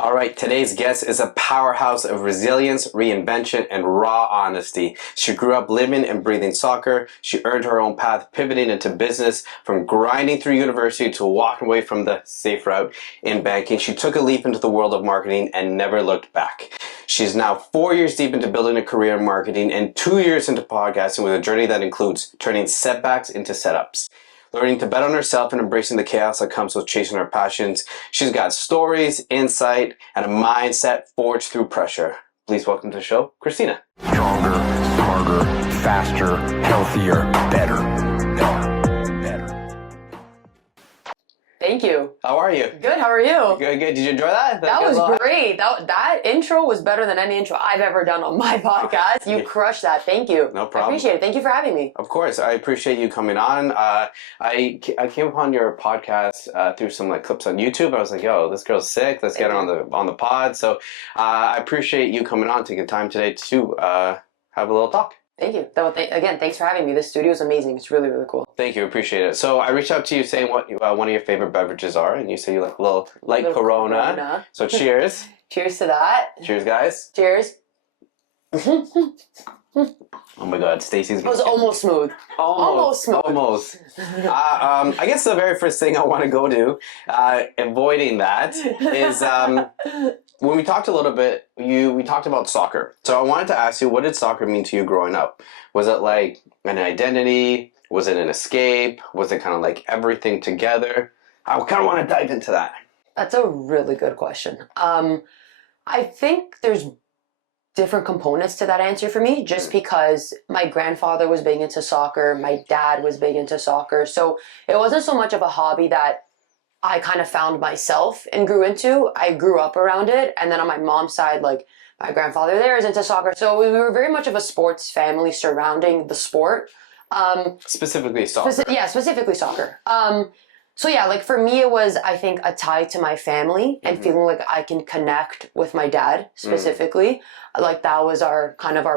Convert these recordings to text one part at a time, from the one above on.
All right, today's guest is a powerhouse of resilience, reinvention, and raw honesty. She grew up living and breathing soccer. She earned her own path, pivoting into business, from grinding through university to walking away from the safe route in banking. She took a leap into the world of marketing and never looked back. She's now 4 years deep into building a career in marketing and 2 years into podcasting, with a journey that includes turning setbacks into setups. Learning to bet on herself and embracing the chaos that comes with chasing her passions. She's got stories, insight, and a mindset forged through pressure. Please welcome to the show, Kristina. Stronger, harder, faster, healthier, better. Thank you. How are you? Good, how are you? Good. Did you enjoy that? That was great. That intro was better than any intro I've ever done on my podcast. You crushed that. Thank you. No problem. I appreciate it. Thank you for having me. Of course. I appreciate you coming on. I came upon your podcast through some clips on YouTube. I was like, yo, this girl's sick. Let's get her on the pod. So I appreciate you coming on, taking time today to have a little talk. Thank you. Again, thanks for having me. This studio is amazing. It's really, really cool. Thank you. Appreciate it. So I reached out to you saying what one of your favorite beverages are, and you say you like a little Corona. So cheers. Cheers to that. Cheers, guys. Cheers. Oh my God, Stacey's. It was almost smooth. Almost smooth. Almost. I guess the very first thing I want to go to, avoiding that, is when we talked a little bit, we talked about soccer. So I wanted to ask you, what did soccer mean to you growing up? Was it like an identity? Was it an escape? Was it kind of like everything together? I kind of want to dive into that. That's a really good question. I think there's different components to that answer for me, just because my grandfather was big into soccer, my dad was big into soccer, so it wasn't so much of a hobby that I kind of found myself and grew into. I grew up around it, and then on my mom's side, like, my grandfather there is into soccer, so we were very much of a sports family surrounding the sport. Specifically soccer. Specifically soccer. So yeah, like for me, it was, I think, a tie to my family and feeling like I can connect with my dad specifically. Like that was our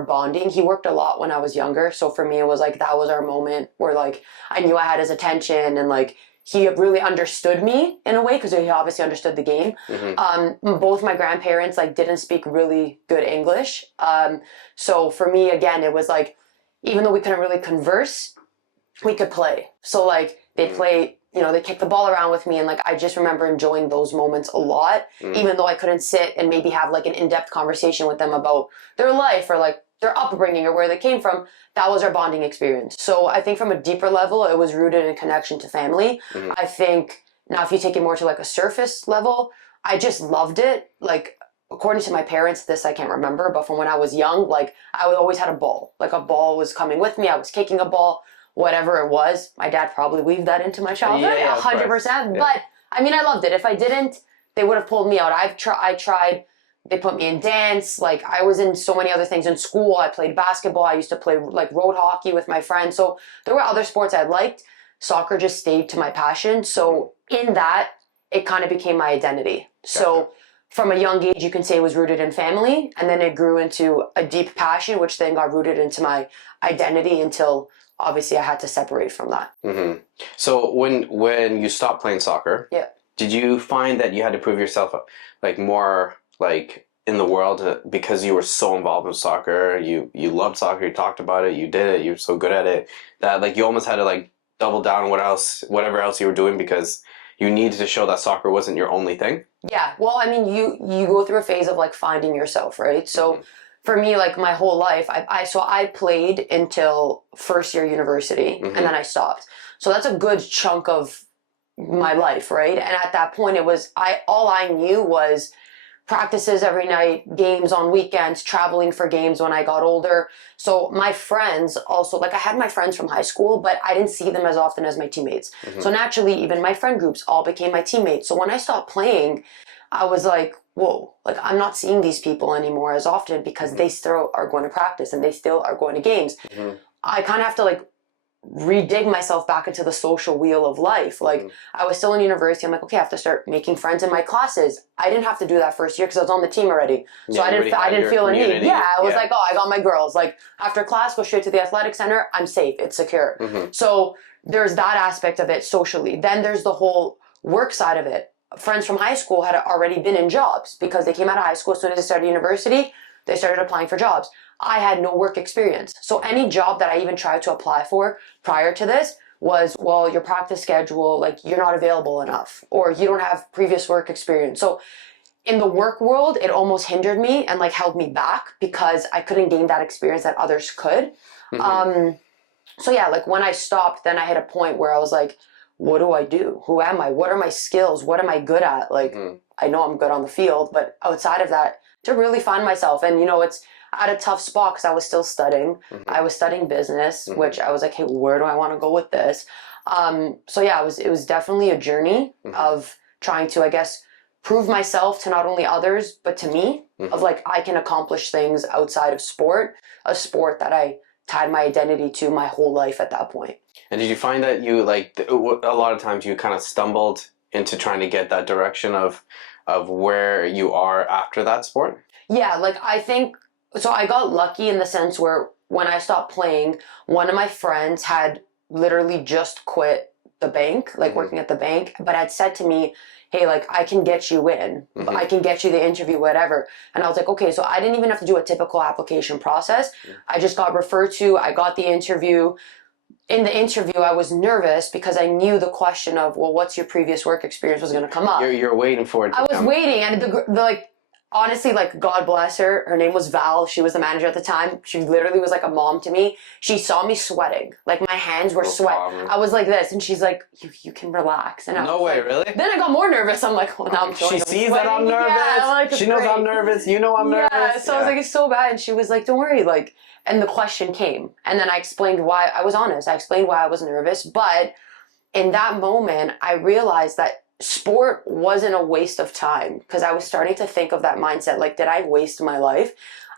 bonding. He worked a lot when I was younger. So for me, it was like, that was our moment where like, I knew I had his attention and like, he really understood me in a way because he obviously understood the game. Both my grandparents like didn't speak really good English. So for me, again, it was like, even though we couldn't really converse, we could play. So like they'd play, they kick the ball around with me, and like I just remember enjoying those moments a lot, even though I couldn't sit and maybe have like an in-depth conversation with them about their life or like their upbringing or where they came from. That was our bonding experience. So I think from a deeper level, it was rooted in connection to family. I think now if you take it more to like a surface level, I just loved it. Like according to my parents, this I can't remember, but from when I was young, like I always had a ball. Like a ball was coming with me. I was kicking a ball. Whatever it was, my dad probably weaved that into my childhood, 100%. But I mean, I loved it. If I didn't, they would have pulled me out. I tried. They put me in dance. Like I was in so many other things in school. I played basketball. I used to play like road hockey with my friends. So there were other sports I liked. Soccer just stayed to my passion. So in that, it kind of became my identity. So from a young age, you can say it was rooted in family, and then it grew into a deep passion, which then got rooted into my identity until obviously I had to separate from that. So when you stopped playing soccer, did you find that you had to prove yourself like more like in the world because you were so involved with soccer? You loved soccer, you talked about it, you did it, you were so good at it that like you almost had to like double down on whatever else you were doing because you needed to show that soccer wasn't your only thing? Yeah. Well, I mean, you go through a phase of like finding yourself, right? So for me, like my whole life, I played until first year university and then I stopped. So that's a good chunk of my life, right? And at that point it was, all I knew was practices every night, games on weekends, traveling for games when I got older. So my friends also, like I had my friends from high school, but I didn't see them as often as my teammates. So naturally, even my friend groups all became my teammates. So when I stopped playing, I was like, whoa, like I'm not seeing these people anymore as often because they still are going to practice and they still are going to games. I kind of have to like redig myself back into the social wheel of life. Like I was still in university. I'm like, okay, I have to start making friends in my classes. I didn't have to do that first year because I was on the team already. So I didn't feel a need. Yeah, I was like, oh, I got my girls. Like after class, go straight to the athletic center. I'm safe. It's secure. So there's that aspect of it socially. Then there's the whole work side of it. friends from high school had already been in jobs because they came out of high school. As soon as they started university, they started applying for jobs. I had no work experience. So any job that I even tried to apply for prior to this was, well, your practice schedule, like you're not available enough, or you don't have previous work experience. So in the work world, it almost hindered me and like held me back because I couldn't gain that experience that others could. So yeah, like when I stopped, then I hit a point where I was like, what do I do? Who am I? What are my skills? What am I good at? Like, I know I'm good on the field, but outside of that, to really find myself. And, you know, it's at a tough spot because I was still studying. I was studying business, which I was like, hey, where do I want to go with this? So yeah, it was definitely a journey of trying to, I guess, prove myself to not only others, but to me, of like, I can accomplish things outside of sport, a sport that I tied my identity to my whole life at that point. And did you find that you like a lot of times you kind of stumbled into trying to get that direction of where you are after that sport? Yeah, like I think so. I got lucky in the sense where when I stopped playing, one of my friends had literally just quit the bank, like working at the bank, but had said to me, hey, like I can get you in, I can get you the interview, whatever. And I was like, okay, so I didn't even have to do a typical application process. I just got referred to, I got the interview. In the interview, I was nervous because I knew the question of, well, what's your previous work experience was going to come up. You're waiting for it to I was waiting, and the like, honestly, like, God bless her. Her name was Val. She was the manager at the time. She literally was like a mom to me. She saw me sweating. Like, my hands were sweating. I was like this, and she's like, you can relax. And I no way, like, really? Then I got more nervous. I'm like, well, now I'm showing She sees that I'm nervous. Yeah, like, she knows I'm nervous. You know I'm nervous. Yeah, so I was like, it's so bad. And she was like, don't worry, like, and the question came. And then I explained why. I was honest. I explained why I was nervous. But in that moment, I realized that sport wasn't a waste of time because I was starting to think of that mindset. Like, did I waste my life?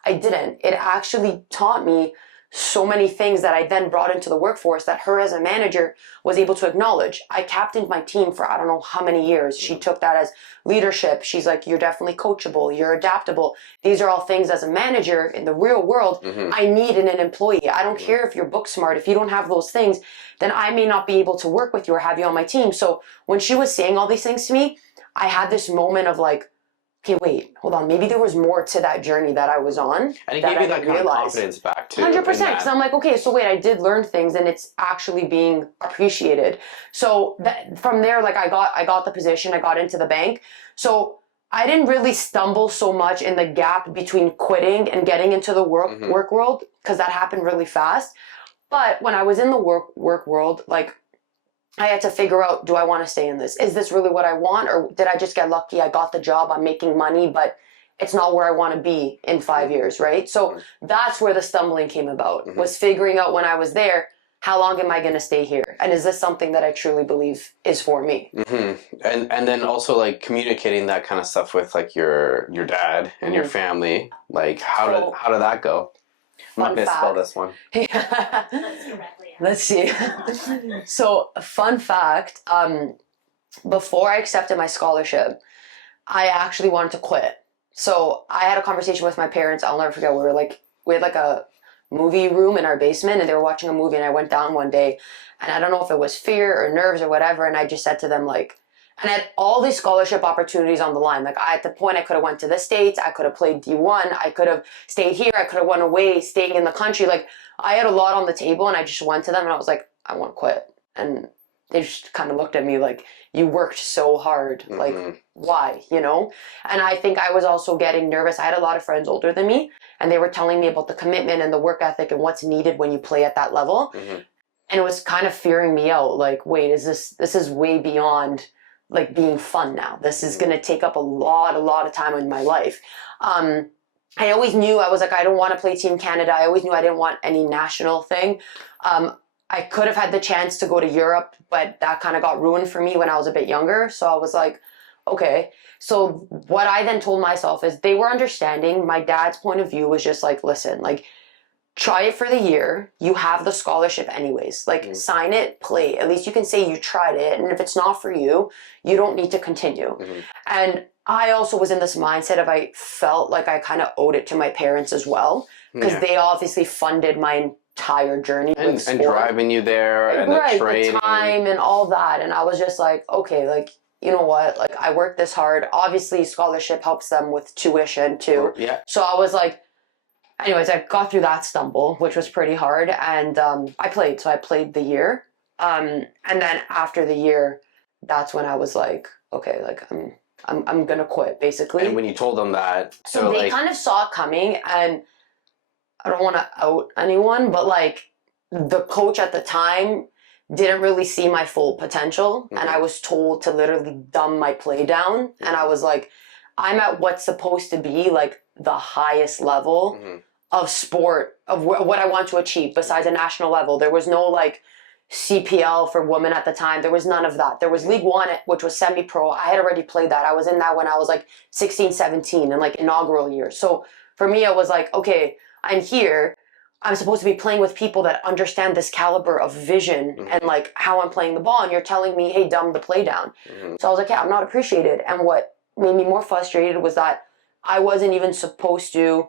I didn't. It actually taught me so many things that I then brought into the workforce that her as a manager was able to acknowledge. I captained my team for I don't know how many years. She took that as leadership. She's like, you're definitely coachable. You're adaptable. These are all things as a manager in the real world I need in an employee. I don't care if you're book smart. If you don't have those things, then I may not be able to work with you or have you on my team. So when she was saying all these things to me, I had this moment of like, okay, wait, hold on. Maybe there was more to that journey that I was on. And it gave you that kind of confidence back too. 100%. Because I'm like, okay, so wait, I did learn things and it's actually being appreciated. So from there, like I got the position, I got into the bank. So I didn't really stumble so much in the gap between quitting and getting into the work world because that happened really fast. But when I was in the work world, like I had to figure out, do I want to stay in this? Is this really what I want? Or did I just get lucky? I got the job, I'm making money, but it's not where I want to be in 5 years, right? So that's where the stumbling came about, was figuring out when I was there, how long am I going to stay here? And is this something that I truly believe is for me? And then also like communicating that kind of stuff with like your dad and your family. Like how did that go? I'm not going to spell this one. Yeah. Let's see. So, fun fact, before I accepted my scholarship, I actually wanted to quit. So I had a conversation with my parents. I'll never forget. We had like a movie room in our basement and they were watching a movie and I went down one day and I don't know if it was fear or nerves or whatever. And I just said to them like, and I had all these scholarship opportunities on the line. Like at the point I could have went to the States, I could have played D1, I could have stayed here, I could have went away, staying in the country. Like I had a lot on the table and I just went to them and I was like, I want to quit. And they just kind of looked at me like, you worked so hard. Like, why, you know? And I think I was also getting nervous. I had a lot of friends older than me and they were telling me about the commitment and the work ethic and what's needed when you play at that level. And it was kind of fearing me out. Like, wait, this is way beyond like being fun now. This is going to take up a lot of time in my life. I always knew, I was like, I don't want to play Team Canada. I always knew I didn't want any national thing. I could have had the chance to go to Europe, but that kind of got ruined for me when I was a bit younger. So I was like, okay. So what I then told myself is they were understanding. My dad's point of view was just like, listen, like, try it for the year. You have the scholarship anyways. Like, sign it, play. At least you can say you tried it. And if it's not for you, you don't need to continue. And I also was in this mindset of I felt like I kind of owed it to my parents as well. Because they obviously funded my entire journey with sport. And driving you there and the training. The time and all that. And I was just like, okay, like, you know what, like I worked this hard. Obviously scholarship helps them with tuition too. Yeah. So I was like, anyways, I got through that stumble, which was pretty hard. And I played. So I played the year. And then after the year, that's when I was like, okay, like I'm gonna quit, basically. And when you told them that, so they kind of saw it coming, and I don't want to out anyone, but like the coach at the time didn't really see my full potential, and I was told to literally dumb my play down, and I was like, I'm at what's supposed to be like the highest level of sport, of what I want to achieve besides a national level. There was no like CPL for women at the time. There was none of that. There was League One, which was semi-pro. I had already played that. I was in that when I was like 16, 17 and like inaugural year. So for me, it was like, okay, I'm here. I'm supposed to be playing with people that understand this caliber of vision and like how I'm playing the ball. And you're telling me, hey, dumb the play down. So I was like, yeah, I'm not appreciated. And what made me more frustrated was that I wasn't even supposed to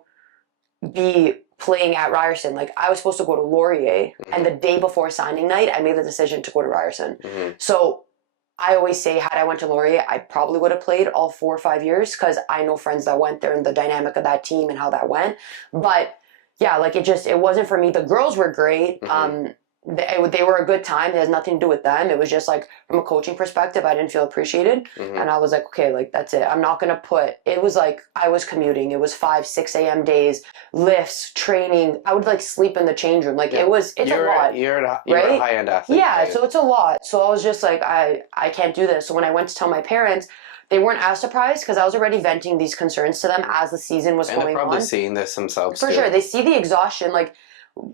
be playing at Ryerson. Like I was supposed to go to Laurier, and the day before signing night I made the decision to go to Ryerson. So I always say, had I went to Laurier, I probably would have played all 4 or 5 years, because I know friends that went there and the dynamic of that team and how that went. But yeah, like it wasn't for me. The girls were great. They were a good time. It has nothing to do with them. It was just like from a coaching perspective, I didn't feel appreciated. And I was like, okay, like that's it. I'm not going to put, it was like I was commuting. It was 5, 6 a.m. days, lifts, training. I would like sleep in the change room. Like it's a lot. You're a right? high-end athlete. Yeah, right? so it's a lot. So I was just like, I can't do this. So when I went to tell my parents, they weren't as surprised, because I was already venting these concerns to them as the season was going on. And they're probably seeing this themselves For too. sure. They see the exhaustion. Like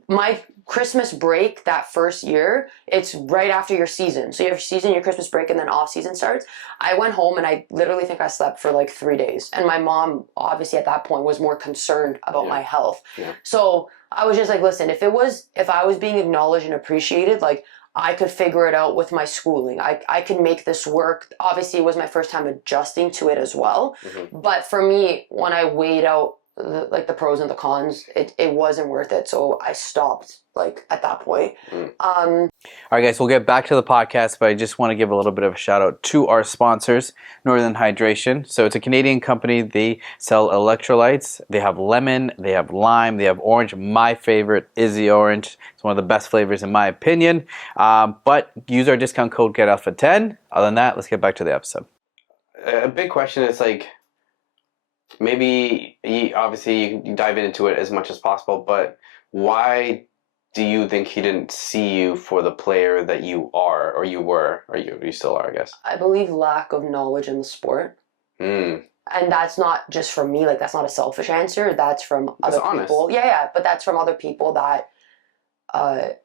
my Christmas break that first year, it's right after your season. So you have your season, your Christmas break, and then off season starts. I went home and I literally think I slept for like 3 days. And my mom, obviously at that point, was more concerned about my health. So I was just like, listen, if I was being acknowledged and appreciated, like I could figure it out with my schooling. I could make this work. Obviously, it was my first time adjusting to it as well. But for me, when I weighed out the pros and the cons, it wasn't worth it. So I stopped like at that point. All right, guys, we'll get back to the podcast, but I just want to give a little bit of a shout out to our sponsors, Northern Hydration. So it's a Canadian company. They sell electrolytes. They have lemon, they have lime, they have orange. My favorite is the orange. It's one of the best flavors in my opinion. But use our discount code GetAlpha10. Other than that, let's get back to the episode. A big question is like, maybe obviously you can dive into it as much as possible, but why do you think he didn't see you for the player that you are, or you were, or you still are, I guess? I believe lack of knowledge in the sport. And that's not just from me. Like that's not a selfish answer. That's from other people. Yeah, but that's from other people that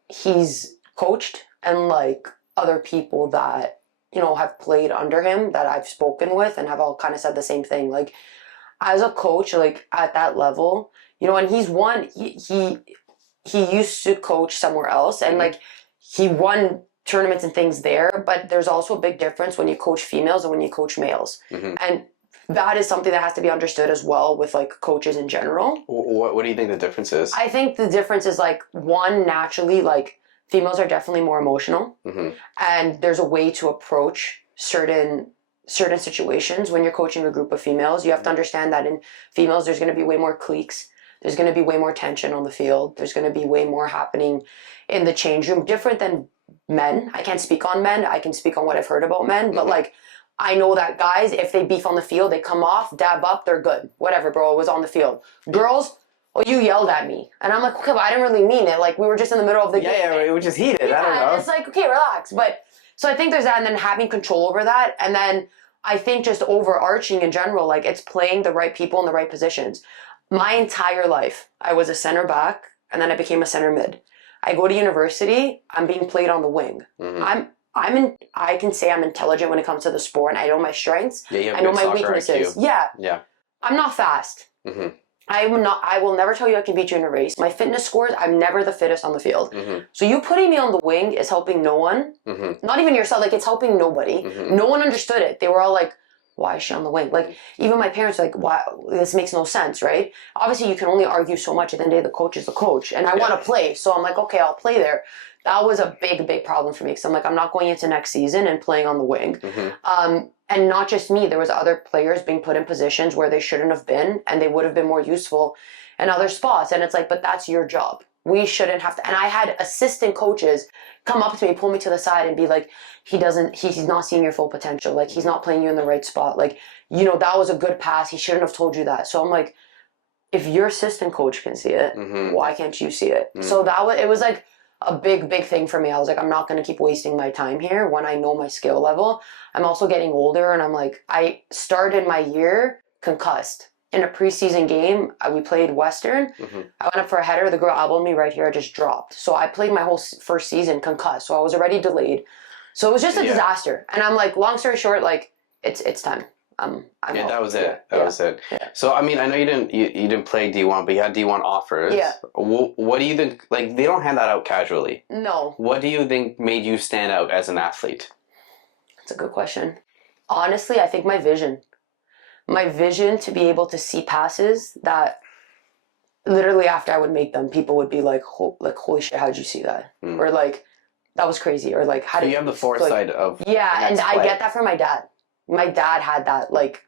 he's coached, and like other people that have played under him that I've spoken with, and have all kind of said the same thing. Like as a coach, like at that level, and he's won. He used to coach somewhere else, and like he won tournaments and things there, but there's also a big difference when you coach females and when you coach males. And that is something that has to be understood as well with like coaches in general. What do you think the difference is? I think the difference is like, one, naturally, like females are definitely more emotional, and there's a way to approach certain situations when you're coaching a group of females. You have to understand that in females there's going to be way more cliques. There's going to be way more tension on the field. There's going to be way more happening in the change room, different than men. I can't speak on men. I can speak on what I've heard about men. But like, I know that guys, if they beef on the field, they come off, dab up, they're good. Whatever, bro, it was on the field. Girls, oh, you yelled at me. And I'm like, okay, but I didn't really mean it. Like, we were just in the middle of the game. Yeah, it was just heated. I don't know. It's like, okay, relax. But so I think there's that, and then having control over that. And then I think just overarching in general, like it's playing the right people in the right positions. My entire life, I was a center back, and then I became a center mid. I go to university, I'm being played on the wing. I can say I'm intelligent when it comes to the sport, and I know my strengths. Yeah, you have I know good my soccer weaknesses. IQ. Yeah. I'm not fast. I will never tell you I can beat you in a race. My fitness scores, I'm never the fittest on the field. So you putting me on the wing is helping no one. Not even yourself. Like, it's helping nobody. No one understood it. They were all like, why is she on the wing? Like, even my parents were like, why? This makes no sense, right? Obviously, you can only argue so much. At the end of the day, the coach is the coach. And I want to play. So I'm like, okay, I'll play there. That was a big, big problem for me. Because I'm like, I'm not going into next season and playing on the wing. and not just me, there was other players being put in positions where they shouldn't have been, and they would have been more useful in other spots. And it's like, but that's your job. We shouldn't have to. And I had assistant coaches come up to me, pull me to the side and be like, he's not seeing your full potential. Like, he's not playing you in the right spot. Like, that was a good pass. He shouldn't have told you that. So I'm like, if your assistant coach can see it, why can't you see it? So it was like a big thing for me. I was like, I'm not going to keep wasting my time here when I know my skill level. I'm also getting older, and I'm like, I started my year concussed. In a preseason game, we played Western. I went up for a header. The girl elbowed me right here. I just dropped. So I played my whole first season concussed. So I was already delayed. So it was just a disaster. And I'm like, long story short, like, it's time. I'm out. That was it. Yeah. Was it. Yeah. So I mean, I know you didn't play D1, but you had D1 offers. Yeah. What do you think? Like, they don't hand that out casually. No. What do you think made you stand out as an athlete? That's a good question. Honestly, I think my vision. My vision to be able to see passes that literally after I would make them, people would be like, holy shit, how'd you see that? Or like, that was crazy. Or like, how So did you have the foresight of Yeah, and I play. get that from my dad. My dad had that like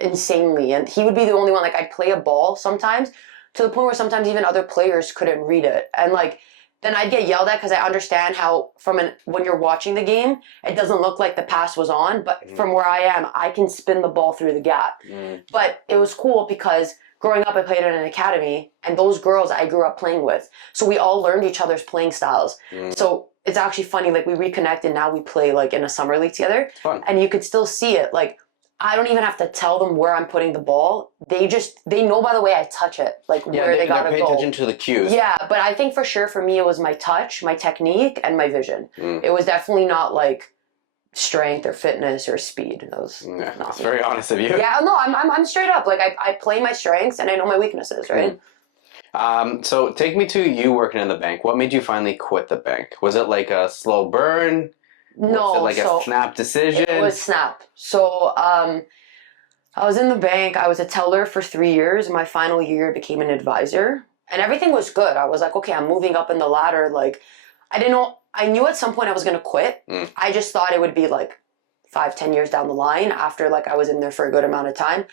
insanely, and he would be the only one. Like, I'd play a ball sometimes to the point where sometimes even other players couldn't read it, and like then I'd get yelled at because I understand how when you're watching the game, it doesn't look like the pass was on, but from where I am, I can spin the ball through the gap. But it was cool because growing up, I played in an academy, and those girls I grew up playing with, so we all learned each other's playing styles. So it's actually funny, like, we reconnected, now we play like in a summer league together. It's fun. And you could still see it. Like, I don't even have to tell them where I'm putting the ball. They know by the way I touch it, like where they gotta pay go. attention to the cues. Yeah, but I think for sure for me it was my touch, my technique, and my vision. It was definitely not like strength or fitness or speed. That was That's very honest of you. Yeah, no, I'm straight up. Like, I play my strengths and I know my weaknesses, right? So take me to you working in the bank. What made you finally quit the bank? Was it like a slow burn? No, Was it like a snap decision? It was snap. So I was in the bank. I was a teller for 3 years. My final year became an advisor, and everything was good. I was like, okay, I'm moving up in the ladder. Like, I didn't know. I knew at some point I was gonna quit. I just thought it would be like 5-10 years down the line after like I was in there for a good amount of time.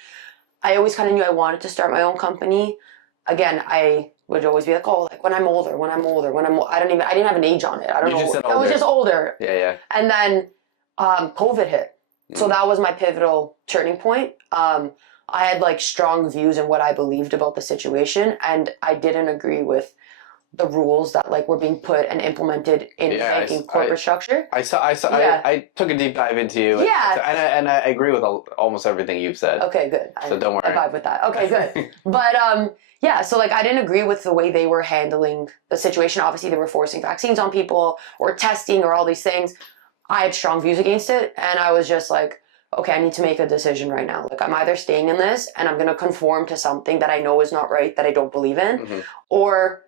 I always kind of knew I wanted to start my own company. Again, I would always be like, oh, like when I'm older. I didn't have an age on it. I don't know. Just said I was just older. Yeah. And then COVID hit. So that was my pivotal turning point. I had like strong views in what I believed about the situation, and I didn't agree with the rules that like were being put and implemented in banking corporate structure. I took a deep dive into you. Yeah. And I agree with almost everything you've said. Okay, good. So don't worry. I vibe with that. Okay, good. But yeah, so like I didn't agree with the way they were handling the situation. Obviously, they were forcing vaccines on people or testing or all these things. I had strong views against it, and I was just like, okay, I need to make a decision right now. Like, I'm either staying in this and I'm going to conform to something that I know is not right, that I don't believe in, or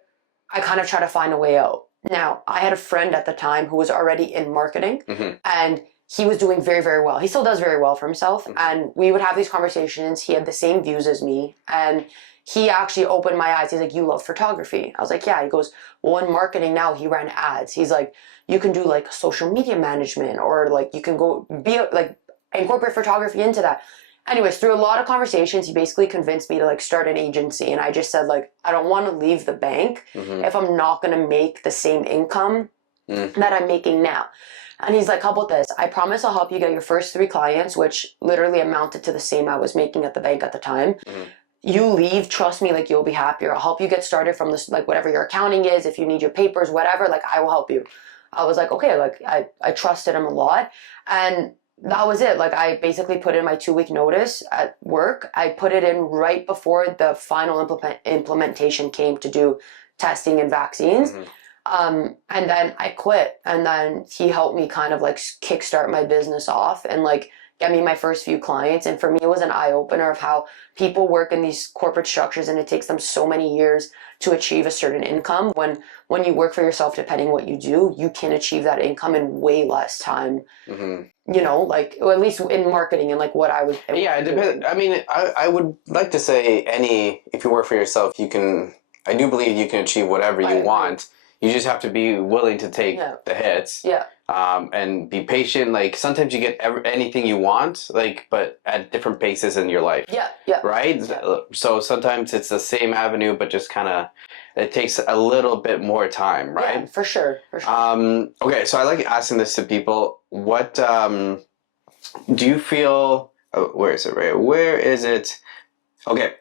I kind of try to find a way out. Now, I had a friend at the time who was already in marketing, and he was doing very, very well. He still does very well for himself, and we would have these conversations. He had the same views as me, and he actually opened my eyes. He's like, you love photography. I was like, yeah. He goes, well, in marketing now, he ran ads. He's like, you can do like social media management, or like you can go be like incorporate photography into that. Anyways, through a lot of conversations, he basically convinced me to like start an agency. And I just said, like, I don't want to leave the bank if I'm not going to make the same income that I'm making now. And he's like, how about this? I promise I'll help you get your first 3 clients, which literally amounted to the same I was making at the bank at the time. You leave, trust me, like, you'll be happier. I'll help you get started from this, like, whatever your accounting is. If you need your papers, whatever, like, I will help you. I was like, okay, like, I trusted him a lot. And that was it. Like, I basically put in my 2-week notice at work. I put it in right before the final implementation came to do testing and vaccines. And then I quit. And then he helped me kind of like kickstart my business off and like get me my first few clients. And for me, it was an eye-opener of how people work in these corporate structures, and it takes them so many years to achieve a certain income. When you work for yourself, depending what you do, you can achieve that income in way less time. You know, like, or at least in marketing and like what I would. Yeah, it depends. I mean, I would like to say if you work for yourself, I do believe you can achieve whatever you want. You just have to be willing to take the hits. Yeah. And be patient. Like sometimes you get anything you want, like, but at different paces in your life. Yeah. Yeah. Right? Yeah. So sometimes it's the same avenue, but just kind of, it takes a little bit more time, right? Yeah, for sure. For sure. Okay, so I like asking this to people. What do you feel? Oh, where is it? Right? Where is it? Okay.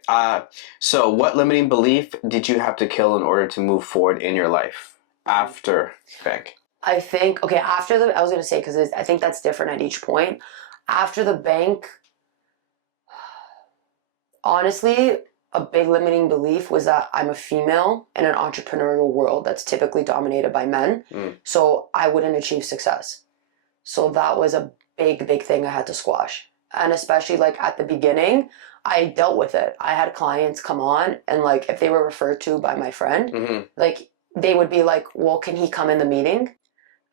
So what limiting belief did you have to kill in order to move forward in your life after bank? I think, okay, after I was going to say, because I think that's different at each point. After the bank, honestly, a big limiting belief was that I'm a female in an entrepreneurial world that's typically dominated by men. So I wouldn't achieve success. So that was a big thing I had to squash. And especially like at the beginning, I dealt with it. I had clients come on and like if they were referred to by my friend, like they would be like, well, can he come in the meeting?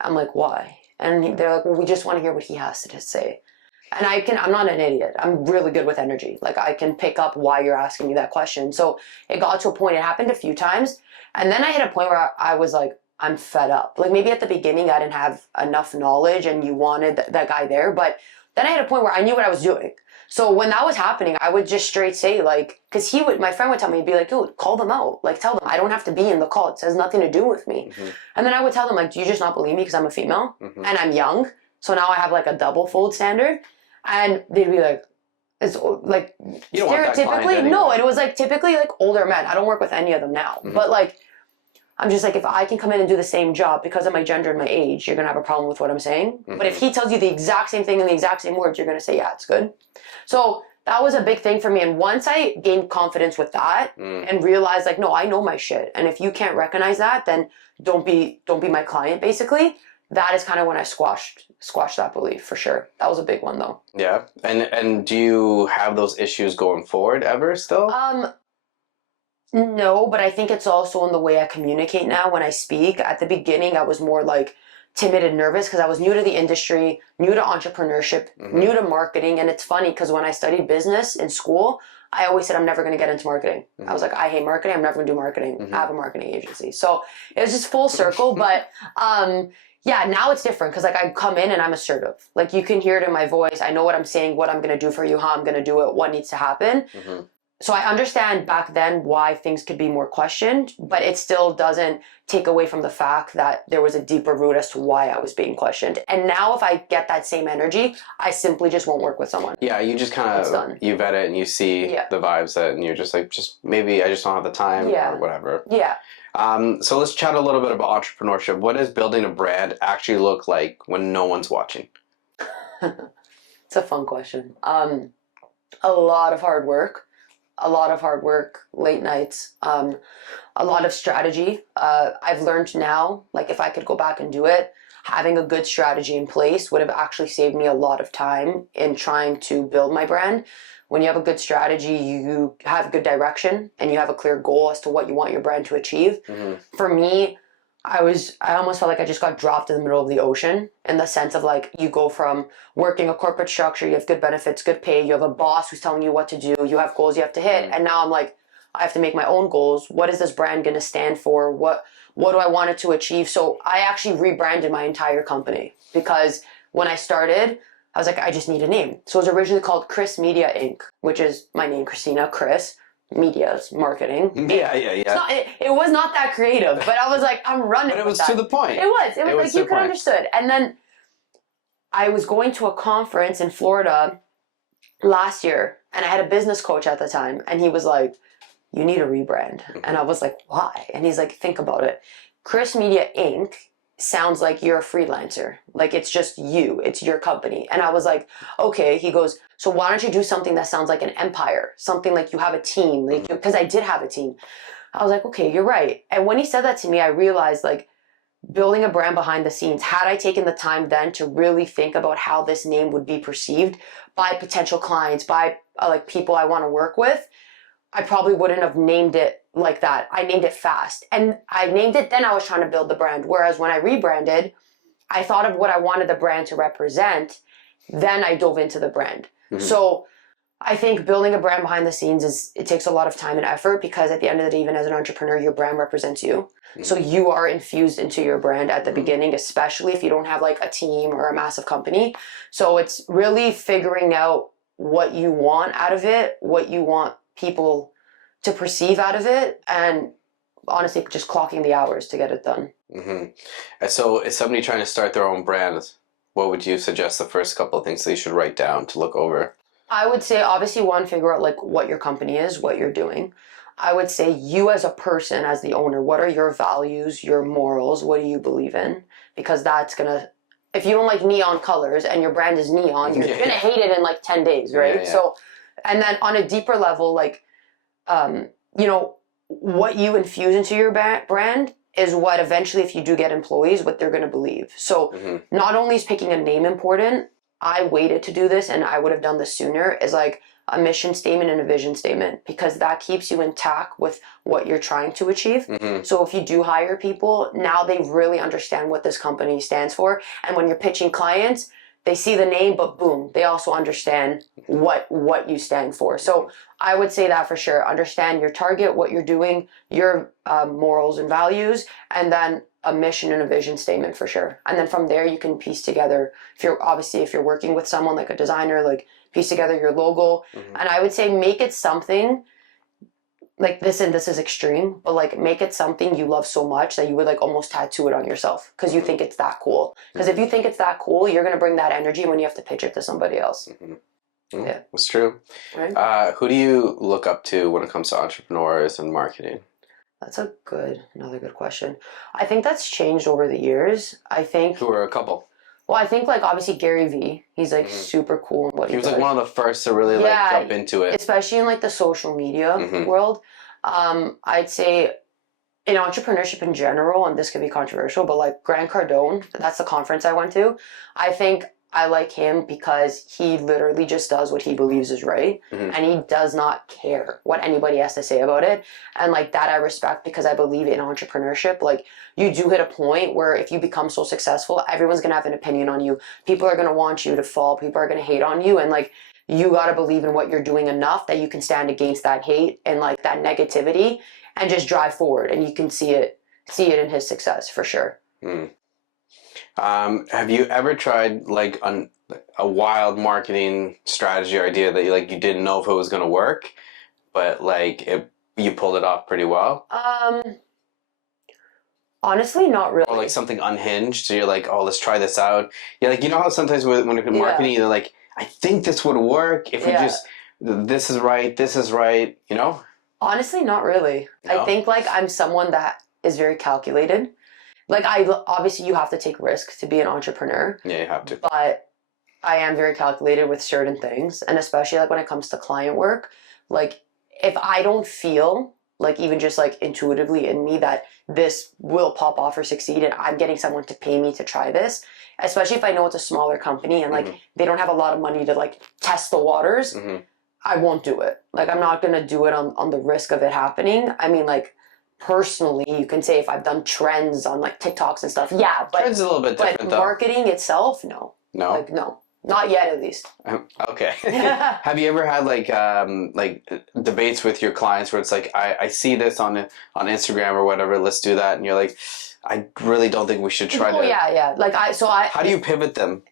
I'm like, why? And they're like, well, we just want to hear what he has to say. And I'm not an idiot. I'm really good with energy. Like I can pick up why you're asking me that question. So it got to a point, it happened a few times. And then I hit a point where I was like, I'm fed up. Like maybe at the beginning I didn't have enough knowledge and you wanted that guy there. But then I hit a point where I knew what I was doing. So when that was happening, I would just straight say like, cause my friend would tell me, he'd be like, dude, call them out. Like tell them I don't have to be in the call. It has nothing to do with me. And then I would tell them like, do you just not believe me because I'm a female and I'm young? So now I have like a double fold standard. And they'd be like, it's like stereotypically, anyway. No, it was like typically like older men. I don't work with any of them now. But like, I'm just like, if I can come in and do the same job because of my gender and my age, you're going to have a problem with what I'm saying. But if he tells you the exact same thing in the exact same words, you're going to say, yeah, it's good. So that was a big thing for me. And once I gained confidence with that and realized like, no, I know my shit. And if you can't recognize that, then don't be my client, basically. That is kind of when I squashed that belief for sure. That was a big one though. Yeah. And do you have those issues going forward ever still? No, but I think it's also in the way I communicate now when I speak. At the beginning, I was more like timid and nervous because I was new to the industry, new to entrepreneurship, new to marketing. And it's funny because when I studied business in school, I always said I'm never going to get into marketing. I was like, I hate marketing. I'm never going to do marketing. I have a marketing agency. So it was just full circle. But yeah, now it's different because like I come in and I'm assertive. Like you can hear it in my voice. I know what I'm saying, what I'm going to do for you, how I'm going to do it, what needs to happen. So I understand back then why things could be more questioned, but it still doesn't take away from the fact that there was a deeper root as to why I was being questioned. And now if I get that same energy, I simply just won't work with someone. Yeah, you just kind of, you vet it and you see the vibes that, and you're just like, maybe I just don't have the time or whatever. Yeah. So let's chat a little bit about entrepreneurship. What does building a brand actually look like when no one's watching? It's a fun question. A lot of hard work. Late nights, a lot of strategy. I've learned now, like if I could go back and do it, having a good strategy in place would have actually saved me a lot of time in trying to build my brand. When you have a good strategy, you have good direction and you have a clear goal as to what you want your brand to achieve. For me, I almost felt like I just got dropped in the middle of the ocean in the sense of like you go from working a corporate structure, you have good benefits, good pay, you have a boss who's telling you what to do, you have goals you have to hit, and now I'm like, I have to make my own goals. What is this brand going to stand for? What do I want it to achieve? So I actually rebranded my entire company because when I started, I was like, I just need a name. So it was originally called Chris Media Inc., which is my name, Kristina, Chris. Media's marketing. Yeah. It was not that creative, but I was like, I'm running. But it was to the point. It was like you could understood. And then I was going to a conference in Florida last year, and I had a business coach at the time, and he was like, "You need a rebrand." And I was like, "Why?" And he's like, "Think about it. Chris Media Inc. sounds like you're a freelancer. Like it's just you. It's your company." And I was like, "Okay." He goes, "So why don't you do something that sounds like an empire? Something like you have a team." Like, because I did have a team. I was like, "Okay, you're right." And when he said that to me, I realized like building a brand behind the scenes, had I taken the time then to really think about how this name would be perceived by potential clients, by like people I want to work with, I probably wouldn't have named it like that. I named it fast. And I named it, then I was trying to build the brand. Whereas when I rebranded, I thought of what I wanted the brand to represent. Then I dove into the brand. So I think building a brand behind the scenes it takes a lot of time and effort, because at the end of the day, even as an entrepreneur, your brand represents you. So you are infused into your brand at the beginning, especially if you don't have like a team or a massive company. So it's really figuring out what you want out of it, what you want people to perceive out of it, and honestly just clocking the hours to get it done. And so if somebody trying to start their own brand, what would you suggest the first couple of things they should write down to look over? I would say, obviously, one, figure out like what your company is, what you're doing. I would say you as a person, as the owner, what are your values, your morals, what do you believe in? Because that's gonna, if you don't like neon colors and your brand is neon, you're gonna hate it in like 10 days, right? Yeah. So, and then on a deeper level, like, you know, what you infuse into your brand is what eventually, if you do get employees, what they're gonna believe. So not only is picking a name important, I waited to do this and I would have done this sooner, is like a mission statement and a vision statement, because that keeps you intact with what you're trying to achieve. So if you do hire people, now they really understand what this company stands for. And when you're pitching clients, they see the name, but boom, they also understand what you stand for. So I would say that for sure. Understand your target, what you're doing, your morals and values, and then a mission and a vision statement for sure. And then from there, you can piece together, if you're working with someone like a designer, like piece together your logo. And I would say make it something like this, and this is extreme, but like make it something you love so much that you would like almost tattoo it on yourself because you think it's that cool. Because if you think it's that cool, you're going to bring that energy when you have to pitch it to somebody else. Yeah, that's true. Right? Who do you look up to when it comes to entrepreneurs and marketing? That's another good question. I think that's changed over the years. I think. Who are a couple? Well, I think like obviously Gary Vee, he's like super cool in what he does. He was like one of the first to really like jump into it. Especially in like the social media world. I'd say in entrepreneurship in general, and this could be controversial, but like Grant Cardone, that's the conference I went to. I think I like him because he literally just does what he believes is right. And he does not care what anybody has to say about it. And like that I respect, because I believe in entrepreneurship. Like you do hit a point where if you become so successful, everyone's going to have an opinion on you. People are going to want you to fall. People are going to hate on you. And like, you got to believe in what you're doing enough that you can stand against that hate and like that negativity and just drive forward. And you can see it in his success for sure. Have you ever tried like a wild marketing strategy or idea that you didn't know if it was going to work, but like you pulled it off pretty well? Honestly, not really. Or like something unhinged. So you're like, oh, let's try this out. Yeah, like you know how sometimes when it comes to marketing, you're like, I think this would work if we just this is right, you know? Honestly, not really. No? I think like I'm someone that is very calculated. Like obviously you have to take risks to be an entrepreneur. Yeah, you have to. But I am very calculated with certain things, and especially like when it comes to client work, like if I don't feel like even just like intuitively in me that this will pop off or succeed and I'm getting someone to pay me to try this, especially if I know it's a smaller company and like they don't have a lot of money to like test the waters, I won't do it. Like I'm not going to do it on the risk of it happening. I mean, like personally, you can say if I've done trends on like TikToks and stuff, yeah, but trends a little bit different though. Marketing itself, no. No? Like no. Not yet, at least. Okay. Have you ever had like debates with your clients where it's like, I see this on Instagram or whatever, let's do that, and you're like, I really don't think we should try to. Yeah. Like how do you pivot them?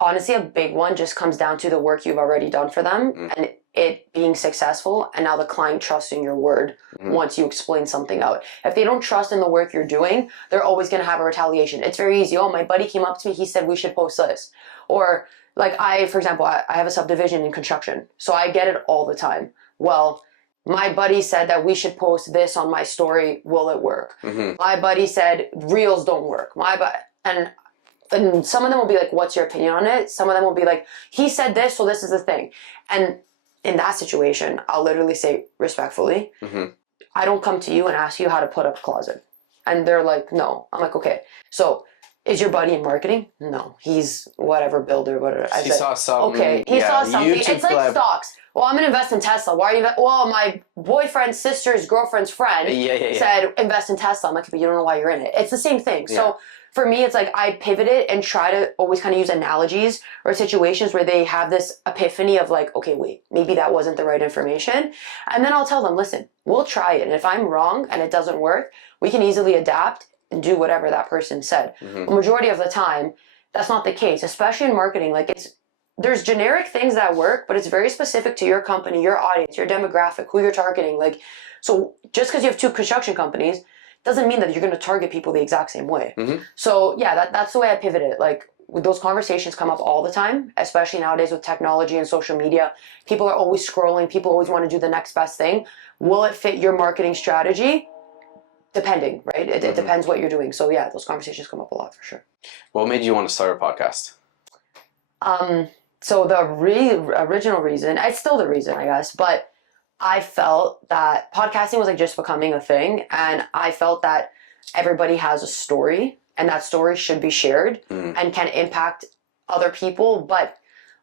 Honestly, a big one just comes down to the work you've already done for them and it being successful, and now the client trusting your word once you explain something out. If they don't trust in the work you're doing, they're always going to have a retaliation. It's very easy. Oh, my buddy came up to me, he said we should post this. Or like for example, I have a subdivision in construction, so I get it all the time. Well, my buddy said that we should post this on my story. Will it work? My buddy said reels don't work. And some of them will be like, what's your opinion on it? Some of them will be like, he said this, so this is the thing. And in that situation, I'll literally say respectfully, I don't come to you and ask you how to put up a closet. And they're like, no. I'm like, okay. So Is your buddy in marketing? No, he's whatever builder, whatever. He saw something. Okay, he saw something. YouTube It's like collab. stocks. Well, I'm gonna invest in Tesla. Why are you? Well, my boyfriend's sister's girlfriend's friend said invest in Tesla. I'm like, but you don't know why you're in it. It's the same thing. Yeah. So for me, it's like I pivoted and try to always kind of use analogies or situations where they have this epiphany of like, okay, wait, maybe that wasn't the right information. And then I'll tell them, listen, we'll try it. And if I'm wrong and it doesn't work, we can easily adapt and do whatever that person said. The majority of the time, that's not the case, especially in marketing. Like there's generic things that work, but it's very specific to your company, your audience, your demographic, who you're targeting. Like, so just because you have 2 construction companies doesn't mean that you're going to target people the exact same way. So yeah, that's the way I pivoted. Like those conversations come up all the time, especially nowadays with technology and social media. People are always scrolling. People always want to do the next best thing. Will it fit your marketing strategy? Depending, right? It depends what you're doing. So yeah, those conversations come up a lot for sure. What made you want to start a podcast? So the original reason, it's still the reason, I guess, but I felt that podcasting was like just becoming a thing, and I felt that everybody has a story, and that story should be shared and can impact other people. But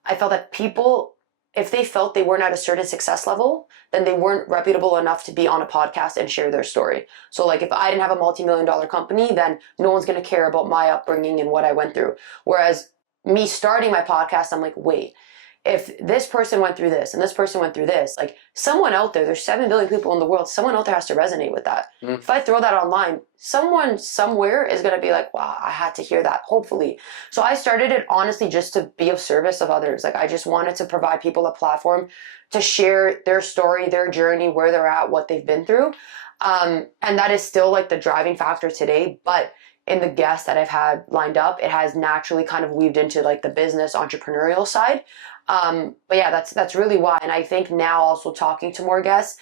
I felt that people, if they felt they weren't at a certain success level, then they weren't reputable enough to be on a podcast and share their story. So like if I didn't have a multi-million-dollar company, then no one's going to care about my upbringing and what I went through. Whereas me starting my podcast, I'm like, wait, if this person went through this and this person went through this, like someone out there, there's 7 billion people in the world, someone out there has to resonate with that. If I throw that online, someone somewhere is going to be like, wow, I had to hear that, hopefully. So I started it honestly just to be of service of others. Like I just wanted to provide people a platform to share their story, their journey, where they're at, what they've been through. And that is still like the driving factor today. But in the guests that I've had lined up, it has naturally kind of weaved into like the business entrepreneurial side. But yeah, that's really why. And I think now also talking to more guests,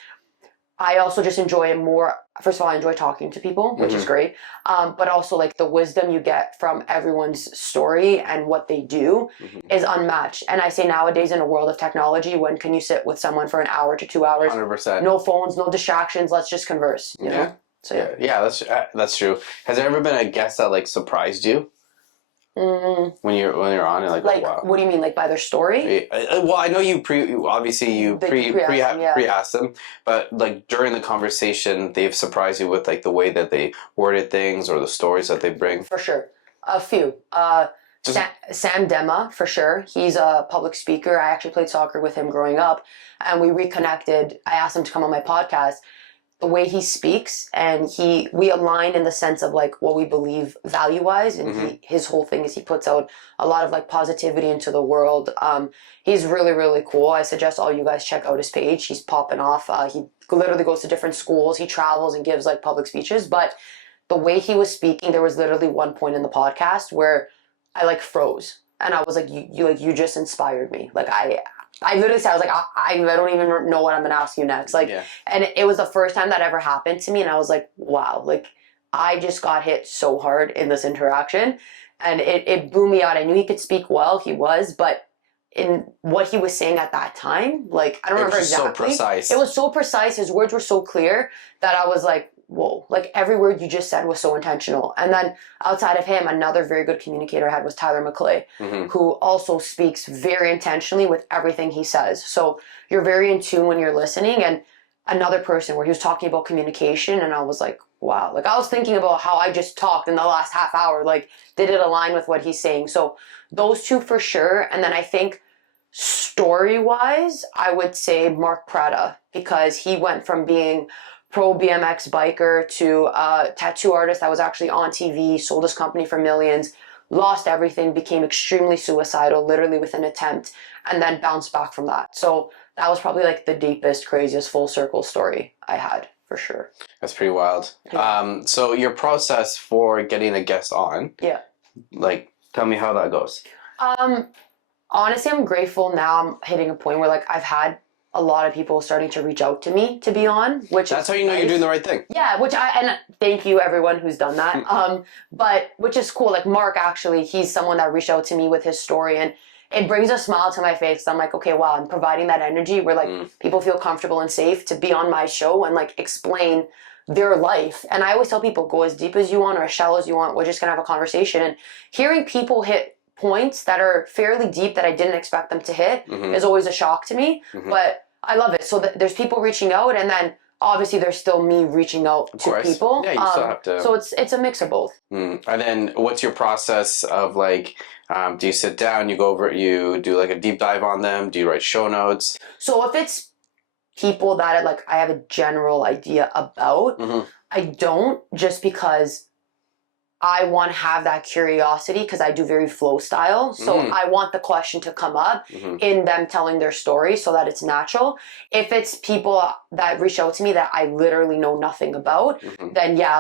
I also just enjoy it more. First of all, I enjoy talking to people, which is great. But also like the wisdom you get from everyone's story and what they do is unmatched. And I say nowadays in a world of technology, when can you sit with someone for an hour to 2 hours? 100%. No phones, no distractions. Let's just converse, you know? So yeah, that's true. Has there ever been a guest that like surprised you when you're on it? Like like oh, wow. what do you mean, like by their story? Well, I know you pre-asked them, but like during the conversation, they've surprised you with like the way that they worded things or the stories that they bring. For sure, a few. Sam Dema, for sure. He's a public speaker. I actually played soccer with him growing up, and we reconnected. I asked him to come on my podcast. The way he speaks, and we align in the sense of like what we believe value-wise, and his whole thing is he puts out a lot of like positivity into the world. He's really, really cool. I suggest all you guys check out his page. He's popping off. He literally goes to different schools. He travels and gives like public speeches. But the way he was speaking, there was literally one point in the podcast where I like froze, and I was like, you just inspired me. Like I literally said, I was like, I don't even know what I'm going to ask you next. Like, and it was the first time that ever happened to me. And I was like, wow, like I just got hit so hard in this interaction, and it blew me out. I knew he could speak well. He was, but in what he was saying at that time, like, I don't remember exactly. So precise. It was so precise. His words were so clear that I was like, whoa, like every word you just said was so intentional. And then outside of him, another very good communicator I had was Tyler McClay, who also speaks very intentionally with everything he says. So you're very in tune when you're listening. And another person where he was talking about communication, and I was like, wow, like I was thinking about how I just talked in the last half hour, like did it align with what he's saying? So those two for sure. And then I think story-wise, I would say Mark Prada, because he went from being pro BMX biker to a tattoo artist that was actually on TV, sold his company for millions, lost everything, became extremely suicidal, literally with an attempt, and then bounced back from that. So that was probably like the deepest, craziest full circle story I had, for sure. That's pretty wild. Yeah. So your process for getting a guest on, like tell me how that goes. Honestly, I'm grateful now. I'm hitting a point where like I've had a lot of people starting to reach out to me to be on, which that's how you know you're doing the right thing. Yeah, and thank you everyone who's done that. But which is cool. Like Mark, actually, he's someone that reached out to me with his story, and it brings a smile to my face. I'm like, okay, wow, I'm providing that energy where like people feel comfortable and safe to be on my show and like explain their life. And I always tell people, go as deep as you want or as shallow as you want. We're just gonna have a conversation. And hearing people hit points that are fairly deep that I didn't expect them to hit is always a shock to me. But I love it. So there's people reaching out, and then obviously there's still me reaching out to people. Yeah, you still have to. So it's a mix of both. And then what's your process of like, do you sit down, you go over, you do like a deep dive on them? Do you write show notes? So if it's people that I have a general idea about, I don't, just because I want to have that curiosity, because I do very flow style. So I want the question to come up in them telling their story so that it's natural. If it's people that reach out to me that I literally know nothing about, then yeah,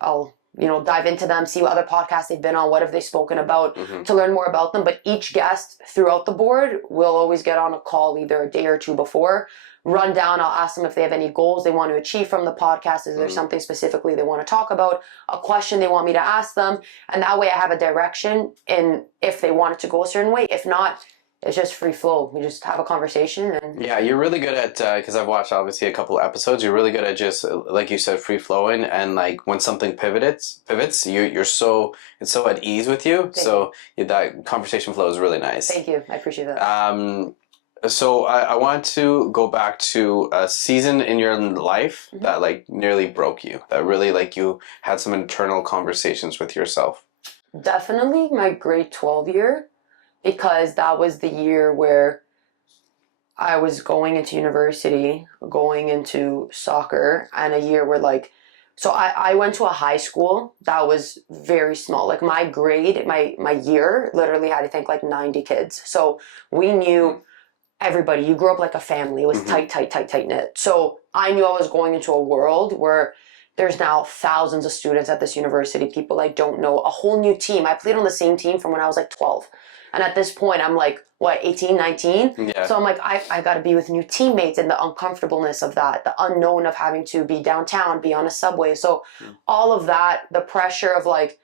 I'll dive into them, see what other podcasts they've been on, what have they spoken about, to learn more about them. But each guest throughout the board will always get on a call either a day or two before, run down. I'll ask them if they have any goals they want to achieve from the podcast. Is there something specifically they want to talk about, a question they want me to ask them? And that way I have a direction in if they want it to go a certain way. If not, it's just free flow. We just have a conversation. And yeah, you're really good at, because I've watched obviously a couple episodes, you're really good at just, like you said, free flowing. And like when something pivots, it's so at ease with you. That conversation flow is really nice. Thank you. I appreciate that. So I want to go back to a season in your life that like nearly broke you, that really like you had some internal conversations with yourself. Definitely my grade 12 year, because that was the year where I was going into university, going into soccer, and a year where so I went to a high school that was very small. Like my grade, my year literally had, I think, like 90 kids. So we knew everybody. You grew up like a family. It was tight knit. So I knew I was going into a world where there's now thousands of students at this university, people I don't know, a whole new team. I played on the same team from when I was like 12. And at this point, I'm like, 18, 19? Yeah. So I'm like, I got to be with new teammates, and the uncomfortableness of that, the unknown of having to be downtown, be on a subway. So all of that, the pressure of like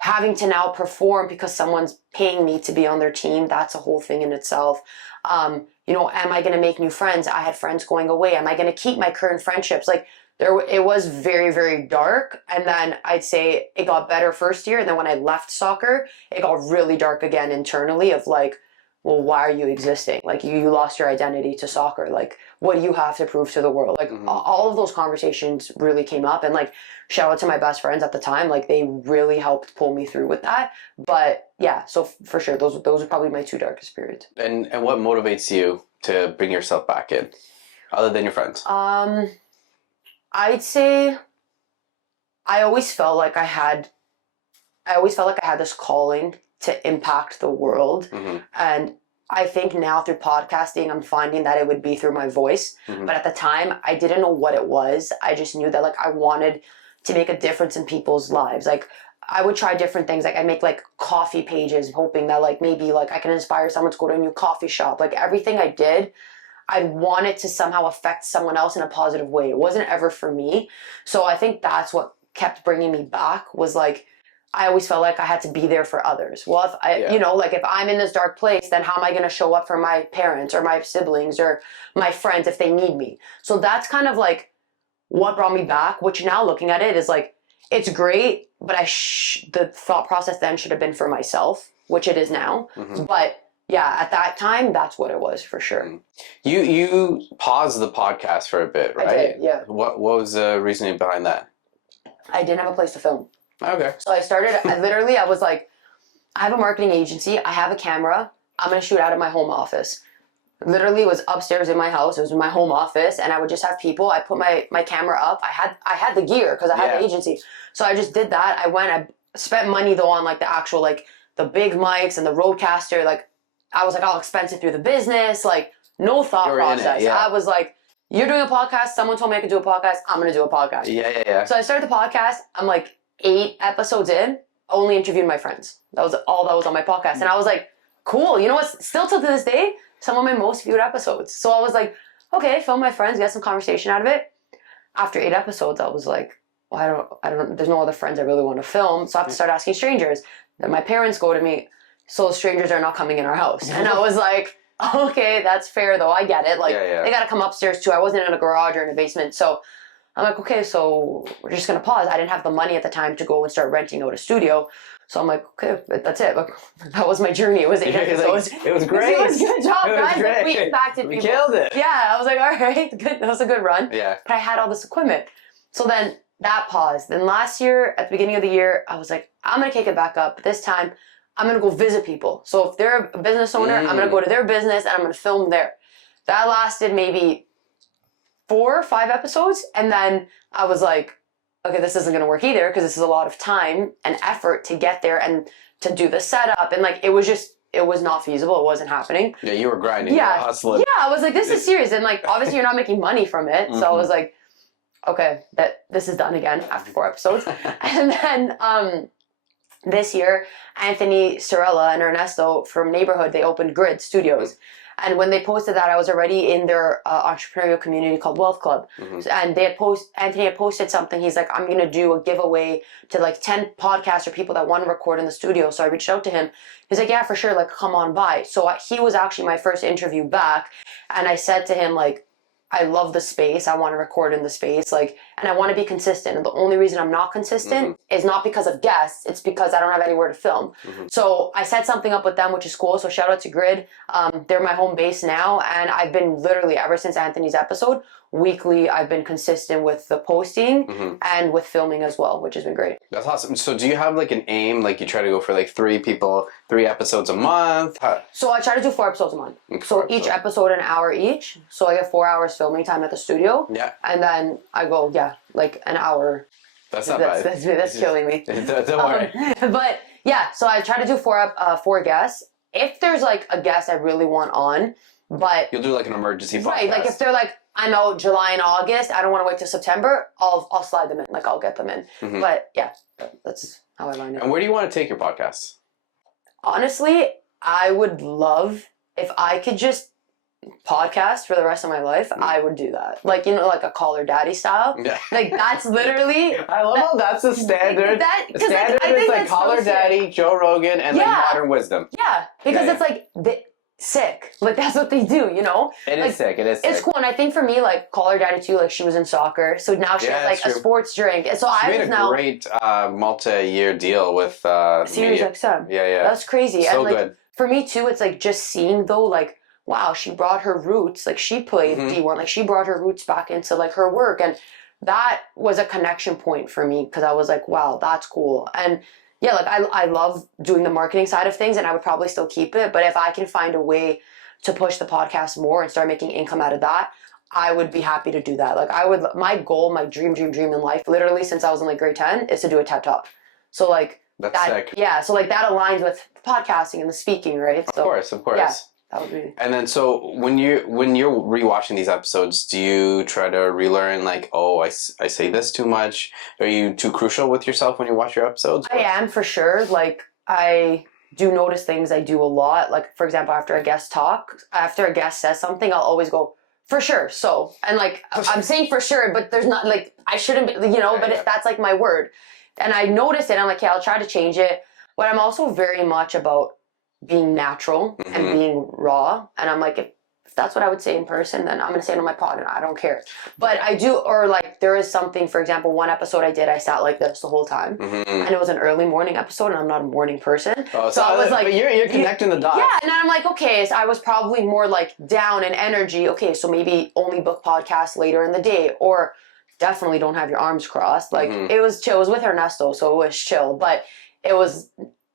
having to now perform because someone's paying me to be on their team, that's a whole thing in itself. Am I going to make new friends? I had friends going away. Am I going to keep my current friendships? Like it was very, very dark. And then I'd say it got better first year. And then when I left soccer, it got really dark again internally of like, well, why are you existing? Like you lost your identity to soccer. Like, what do you have to prove to the world? Like all of those conversations really came up, and like, shout out to my best friends at the time. Like they really helped pull me through with that. But yeah, so for sure, those are probably my two darkest periods. And what motivates you to bring yourself back in, other than your friends? I'd say I always felt like I had this calling to impact the world. And I think now through podcasting, I'm finding that it would be through my voice. But at the time, I didn't know what it was. I just knew that like I wanted to make a difference in people's lives. Like I would try different things. Like I make like coffee pages, hoping that like maybe like I can inspire someone to go to a new coffee shop. Like everything I did, I wanted to somehow affect someone else in a positive way. It wasn't ever for me. So I think that's what kept bringing me back, was like, I always felt like I had to be there for others. Well, if if I'm in this dark place, then how am I going to show up for my parents or my siblings or my friends if they need me? So that's kind of like what brought me back, which now looking at it is like, it's great, but the thought process then should have been for myself, which it is now. But yeah, at that time, that's what it was for sure. You paused the podcast for a bit, right? I did, yeah. What was the reasoning behind that? I didn't have a place to film. Okay. So I started, I was like, I have a marketing agency, I have a camera, I'm going to shoot out of my home office. Literally, it was upstairs in my house, it was in my home office, and I would just have people, I put my camera up, I had the gear because I had the agency. So I just did that. I spent money though on like the actual, like the big mics and the Rodecaster. Like I was like, I'll expense it through the business, like no thought process. I was like, you're doing a podcast, someone told me I could do a podcast, I'm going to do a podcast. Yeah. So I started the podcast, I'm like 8 episodes in, only interviewed my friends. That was all that was on my podcast. And I was like, cool, you know what, still to this day, some of my most viewed episodes. So I was like, okay, film my friends, get some conversation out of it. After 8 episodes, I was like, well, I don't, there's no other friends I really want to film, so I have to start asking strangers. Then my parents go to me, so strangers are not coming in our house. And I was like, okay, that's fair though. I get it. Like, they got to come upstairs too. I wasn't in a garage or in a basement. So I'm like, okay, so we're just going to pause. I didn't have the money at the time to go and start renting out a studio. So I'm like, okay, that's it. Look, that was my journey. It was 8 episodes. It was great. It was good job, guys. Great. Like, we impacted people. We killed it. Yeah, I was like, all right, good. That was a good run. Yeah. But I had all this equipment. So then that paused. Then last year, at the beginning of the year, I was like, I'm going to take it back up. This time, I'm going to go visit people. So if they're a business owner, I'm going to go to their business and I'm going to film there. That lasted maybe 4 or 5 episodes. And then I was like, okay, this isn't going to work either because this is a lot of time and effort to get there and to do the setup. And like, it was not feasible. It wasn't happening. Yeah, you were grinding. Yeah. You were hustling. Yeah, I was like, this is serious. And like, obviously you're not making money from it. So I was like, okay, this is done again after 4 episodes. And then this year, Anthony Sorella and Ernesto from Neighborhood, they opened Grid Studios. And when they posted that, I was already in their entrepreneurial community called Wealth Club. And Anthony had posted something. He's like, I'm going to do a giveaway to like 10 podcasts or people that want to record in the studio. So I reached out to him. He's like, yeah, for sure. Like, come on by. So he was actually my first interview back. And I said to him, like, I love the space. I want to record in the space. Like, and I want to be consistent. And the only reason I'm not consistent is not because of guests. It's because I don't have anywhere to film. So I set something up with them, which is cool. So shout out to Grid. They're my home base now. And I've been literally, ever since Anthony's episode, weekly, I've been consistent with the posting and with filming as well, which has been great. That's awesome. So do you have like an aim? Like you try to go for like 3 episodes a month? So I try to do 4 episodes a month. So each episode an hour each. So I get 4 hours filming time at the studio. Yeah. And then I go, like an hour. That's not bad. That's killing me. Don't worry. But yeah, so I try to do 4 guests. If there's like a guest I really want on, but you'll do like an emergency podcast. Right, like if they're like, I'm out July and August, I don't want to wait till September, I'll slide them in. Like I'll get them in. But yeah, that's how I learned it. And where do you want to take your podcast? Honestly, I would love if I could just podcast for the rest of my life. I would do that. Like, you know, like a Call Her Daddy style. Yeah. Like that's literally. I love how that's the standard. The standard is like Call Her Daddy, Joe Rogan, and like Modern Wisdom. Yeah, because it's like sick. Like that's what they do, you know? It is sick. It is sick. It's cool. And I think for me, like Call Her Daddy too, like she was in soccer. So now she has like a sports drink. And so she made a great multi-year deal with Sirius XM. Yeah. That's crazy. So and like good. For me too, it's like just seeing though, like, wow, she brought her roots. Like she played D1. Like she brought her roots back into like her work. And that was a connection point for me because I was like, wow, that's cool. And yeah, like I love doing the marketing side of things and I would probably still keep it. But if I can find a way to push the podcast more and start making income out of that, I would be happy to do that. Like my goal, my dream in life, literally since I was in like grade 10 is to do a TED Talk. So like that's sick. Yeah. So like that aligns with podcasting and the speaking, right? Of course. Yeah. That would be. And then, so when you're rewatching these episodes, do you try to relearn like, oh, I say this too much? Are you too crucial with yourself when you watch your episodes? I am for sure. Like I do notice things I do a lot. Like for example, after a guest says something, I'll always go for sure. So and like I'm saying for sure, but there's not like I shouldn't be, you know. But if that's like my word, and I notice it, I'm like, yeah, I'll try to change it. But I'm also very much about being natural and being raw, and I'm like, if that's what I would say in person, then I'm gonna say it on my pod, and I don't care. But I do, or like there is something. For example, one episode I did, I sat like this the whole time, and it was an early morning episode, and I'm not a morning person. Oh, so I was like, but you're connecting the dots. Yeah, and then I'm like, okay, so I was probably more like down in energy. Okay, so maybe only book podcasts later in the day, or definitely don't have your arms crossed. Like it was chill. It was with Ernesto, so it was chill, but it was.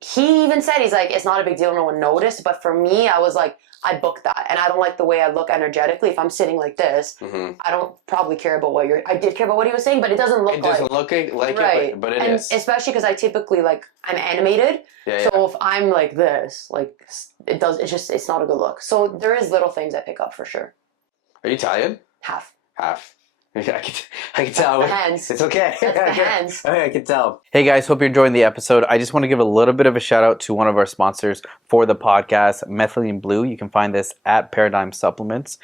He even said, he's like, it's not a big deal, no one noticed. But for me, I was like, I booked that. And I don't like the way I look energetically. If I'm sitting like this, I don't probably care about what I did care about what he was saying, but it doesn't look like. It doesn't look like right. it, but it and is. Especially because I typically, like, I'm animated. Yeah, so if I'm like this, like, it's not a good look. So there is little things I pick up for sure. Are you Italian? Half. Yeah, I can tell. That's the hands. It's okay. That's the hands. Okay, I can tell. Hey guys, hope you're enjoying the episode. I just want to give a little bit of a shout out to one of our sponsors for the podcast, Methylene Blue. You can find this at Paradigm Supplements.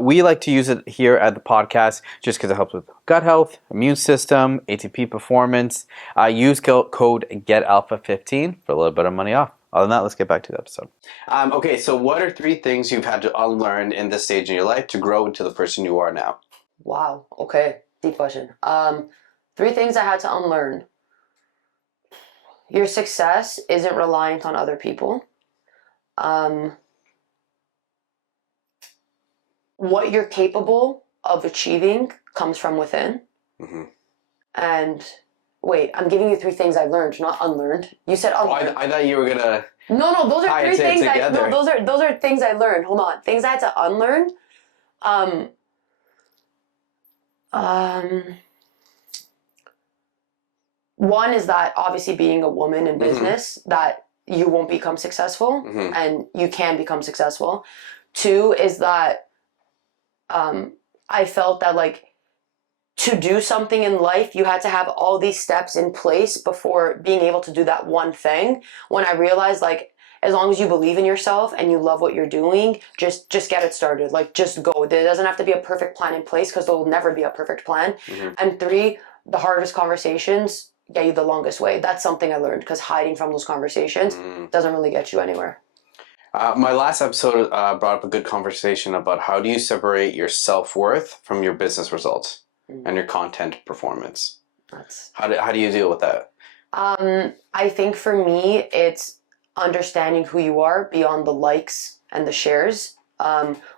We like to use it here at the podcast just because it helps with gut health, immune system, ATP performance. Use code GETALPHA15 for a little bit of money off. Other than that, let's get back to the episode. Okay, so what are 3 things you've had to unlearn in this stage in your life to grow into the person you are now? Wow. Okay. Deep question. 3 things I had to unlearn. Your success isn't reliant on other people. What you're capable of achieving comes from within. Mm-hmm. And wait, I'm giving you 3 things I learned, not unlearned. You said unlearned. I thought you were gonna. No, those are 3 things. Together. Those are things I learned. Hold on, things I had to unlearn. One is that obviously being a woman in business, that you won't become successful, and you can become successful. 2 is that I felt that like to do something in life, you had to have all these steps in place before being able to do that one thing. When I realized like, as long as you believe in yourself and you love what you're doing, just get it started. Like, just go. There doesn't have to be a perfect plan in place because there will never be a perfect plan. And 3, the hardest conversations get you the longest way. That's something I learned, because hiding from those conversations doesn't really get you anywhere. My last episode brought up a good conversation about how do you separate your self-worth from your business results and your content performance. How do you deal with that? I think for me, it's understanding who you are beyond the likes and the shares,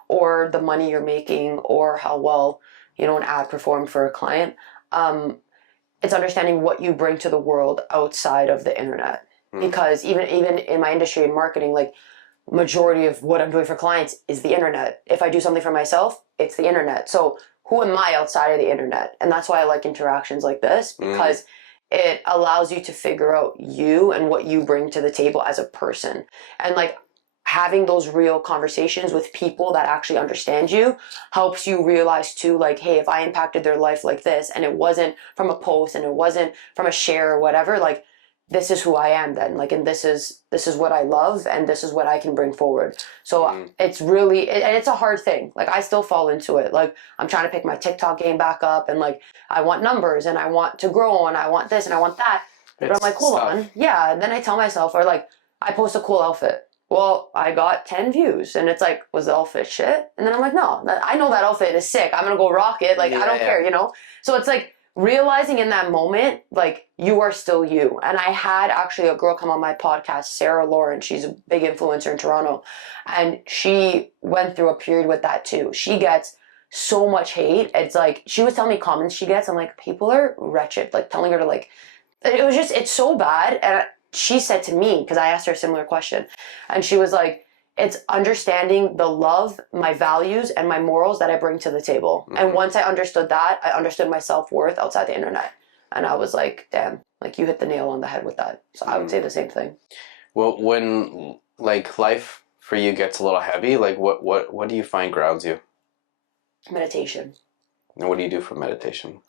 or the money you're making, or how well, an ad performed for a client. It's understanding what you bring to the world outside of the internet. Because even in my industry in marketing, like, majority of what I'm doing for clients is the internet. If I do something for myself, it's the internet. So who am I outside of the internet? And that's why I like interactions like this, because it allows you to figure out you and what you bring to the table as a person. And like, having those real conversations with people that actually understand you helps you realize too, like, hey, if I impacted their life like this, and it wasn't from a post and it wasn't from a share or whatever, like, this is who I am then, like, and this is what I love, and this is what I can bring forward. So it's really, and it's a hard thing. Like, I still fall into it. Like, I'm trying to pick my TikTok game back up, and like, I want numbers, and I want to grow, and I want this, and I want that. But I'm like, hold on. Yeah. And then I tell myself, or like, I post a cool outfit. Well, I got 10 views, and it's like, was the outfit shit? And then I'm like, no, I know that outfit is sick. I'm going to go rock it. Like, I don't care, So it's like, realizing in that moment, like, you are still you. And I had actually a girl come on my podcast, Sarah Lauren. She's a big influencer in Toronto. And she went through a period with that too. She gets so much hate. It's like, she was telling me comments she gets. I'm like, people are wretched. Like, telling her to like, it's so bad. And she said to me, because I asked her a similar question, and she was like, it's understanding the love, my values, and my morals that I bring to the table. And once I understood that, I understood my self-worth outside the internet. And I was like, damn, like, you hit the nail on the head with that. So I would say the same thing. Well, when like life for you gets a little heavy, like what do you find grounds you? Meditation. And what do you do for meditation?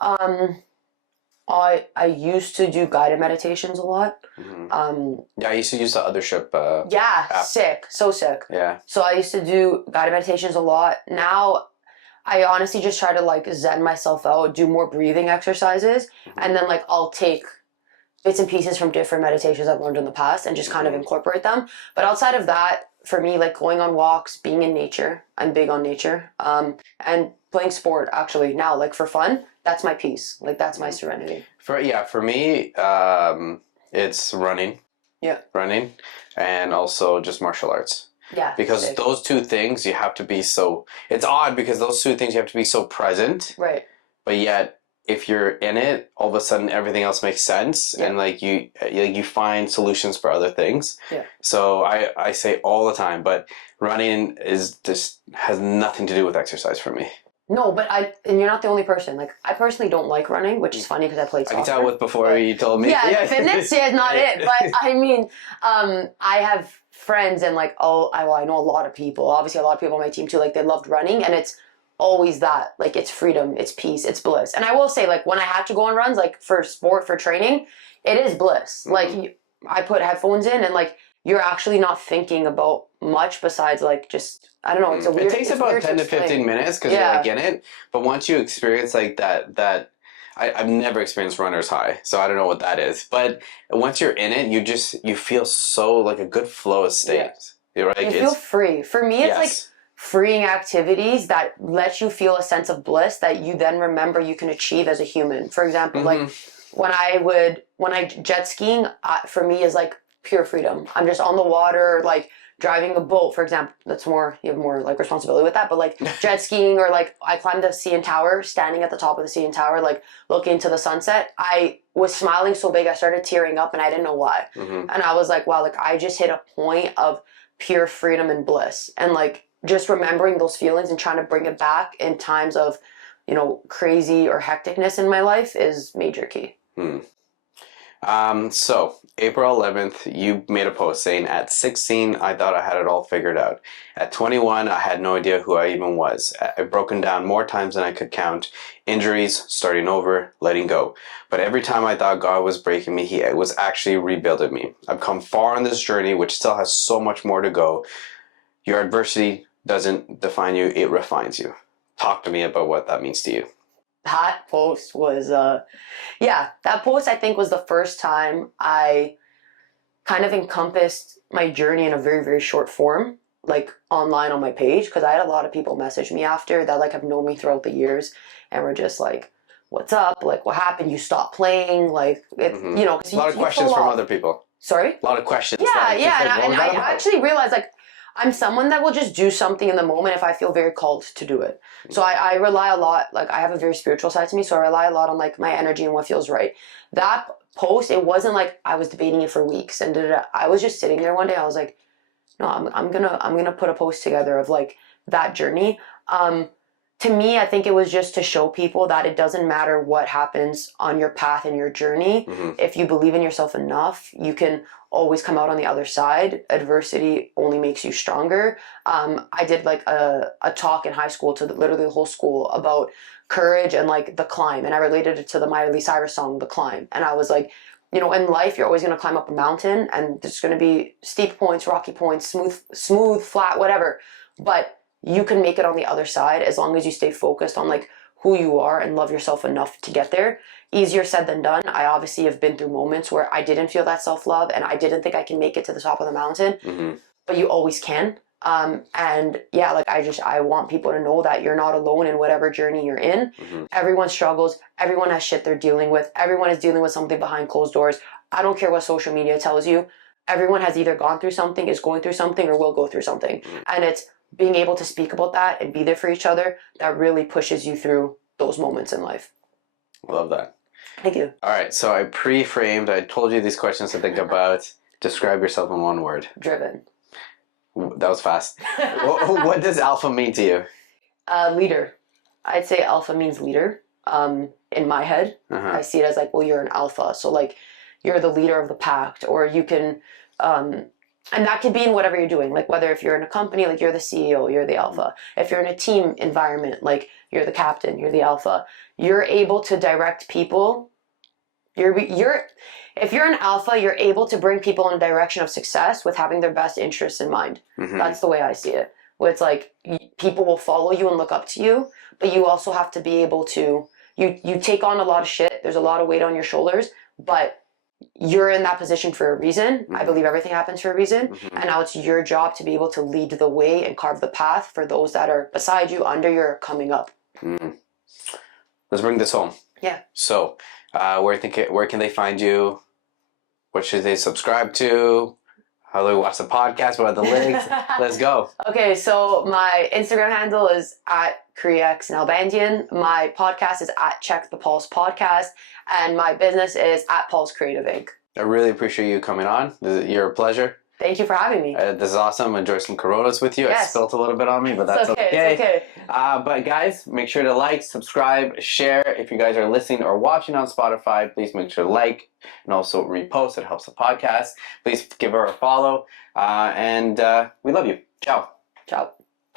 I used to do guided meditations a lot. Yeah, I used to use the Othership app. Sick. So sick. Yeah. So I used to do guided meditations a lot. Now, I honestly just try to like zen myself out, do more breathing exercises, and then like I'll take bits and pieces from different meditations I've learned in the past and just kind of incorporate them. But outside of that, for me, like going on walks, being in nature, I'm big on nature, and playing sport actually now, like for fun. That's my peace. Like, that's my serenity. For me, it's running. Yeah. Running, and also just martial arts. Yeah. Because those 2 things, you have to be so. It's odd because those 2 things you have to be so present. Right. But yet, if you're in it, all of a sudden everything else makes sense, and like you find solutions for other things. Yeah. So I say all the time, but running has nothing to do with exercise for me. No, but and you're not the only person. Like, I personally don't like running, which is funny because I played soccer. I can tell with before you told me. Yeah, fitness is not it. But I mean, I have friends, and like, I know a lot of people. Obviously, a lot of people on my team too. Like, they loved running, and it's always that. Like, it's freedom, it's peace, it's bliss. And I will say, like, when I had to go on runs, like for sport, for training, it is bliss. Like, I put headphones in, and like, you're actually not thinking about much besides like just. I don't know. It's a weird. It takes about 10 to 15 minutes because you're like in it. But once you experience like that I've never experienced runner's high, so I don't know what that is. But once you're in it, you feel so like a good flow of state. Yeah. You're like, You feel free. For me, it's like yes. freeing activities that let you feel a sense of bliss that you then remember you can achieve as a human. For example, like when I jet skiing, for me is like pure freedom. I'm just on the water, like driving a boat, for example. That's more, you have more like responsibility with that. But like jet skiing, or like I climbed the CN Tower, standing at the top of the CN Tower, like looking to the sunset. I was smiling so big I started tearing up, and I didn't know why. And I was like, wow, like I just hit a point of pure freedom and bliss. And like just remembering those feelings and trying to bring it back in times of, you know, crazy or hecticness in my life is major key. So April 11th, you made a post saying, at 16, I thought I had it all figured out. At 21, I had no idea who I even was. I've broken down more times than I could count. Injuries, starting over, letting go. But every time I thought God was breaking me, He was actually rebuilding me. I've come far on this journey, which still has so much more to go. Your adversity doesn't define you, it refines you. Talk to me about what that means to you. That post was, that post I think was the first time I kind of encompassed my journey in a very, very short form, like online on my page, because I had a lot of people message me after that like have known me throughout the years and were just like, what's up? Like, what happened? You stopped playing? Like, it's, you know, 'cause A lot of questions from other people. Sorry? A lot of questions. Yeah, like, yeah, like, and I actually realized like I'm someone that will just do something in the moment if I feel very called to do it. So I rely a lot, like I have a very spiritual side to me, so I rely a lot on like my energy and what feels right. That post, it wasn't like I was debating it for weeks and I was just sitting there one day. I was like, no, I'm gonna put a post together of like that journey. To me, I think it was just to show people that it doesn't matter what happens on your path and your journey. If you believe in yourself enough, you can always come out on the other side. Adversity only makes you stronger. I did like a talk in high school to literally the whole school about courage and like the climb. And I related it to the Miley Cyrus song, The Climb. And I was like, you know, in life, you're always going to climb up a mountain and there's going to be steep points, rocky points, smooth, flat, whatever. But you can make it on the other side as long as you stay focused on like who you are and love yourself enough to get there. Easier said than done. I obviously have been through moments where I didn't feel that self-love and I didn't think I can make it to the top of the mountain, but you always can. And yeah, like I want people to know that you're not alone in whatever journey you're in. Everyone struggles. Everyone has shit they're dealing with. Everyone is dealing with something behind closed doors. I don't care what social media tells you. Everyone has either gone through something, is going through something, or will go through something. And it's being able to speak about that and be there for each other that really pushes you through those moments in life. Love that. Thank you. All right, so I pre-framed, I told you these questions to think about. Describe yourself in one word. Driven. That was fast. What does alpha mean to you? Leader. I'd say alpha means leader. In my head, I see it as like, well, you're an alpha. So like, you're the leader of the pack, or you can, and that could be in whatever you're doing. Like whether if you're in a company, like you're the CEO, you're the alpha. If you're in a team environment, like you're the captain, you're the alpha. You're able to direct people. If you're an alpha, you're able to bring people in a direction of success with having their best interests in mind. That's the way I see it. Where it's like people will follow you and look up to you, but you also have to be able to, you take on a lot of shit. There's a lot of weight on your shoulders, but you're in that position for a reason. I believe everything happens for a reason. And now it's your job to be able to lead the way and carve the path for those that are beside you, under you, or coming up. Let's bring this home. Yeah. So, where can they find you? What should they subscribe to? How do they watch the podcast? What are the links? Let's go. Okay, so my Instagram handle is at Kristina Nalbandian. My podcast is at Check the Pulse Podcast. And my business is at Pulse Creative Inc. I really appreciate you coming on. You're a pleasure. Thank you for having me. This is awesome. Enjoy some Coronas with you. Yes. I spilt a little bit on me, but that's okay. It's okay. But guys, make sure to like, subscribe, share. If you guys are listening or watching on Spotify, please make sure to like and also repost. It helps the podcast. Please give her a follow. And we love you. Ciao. Ciao.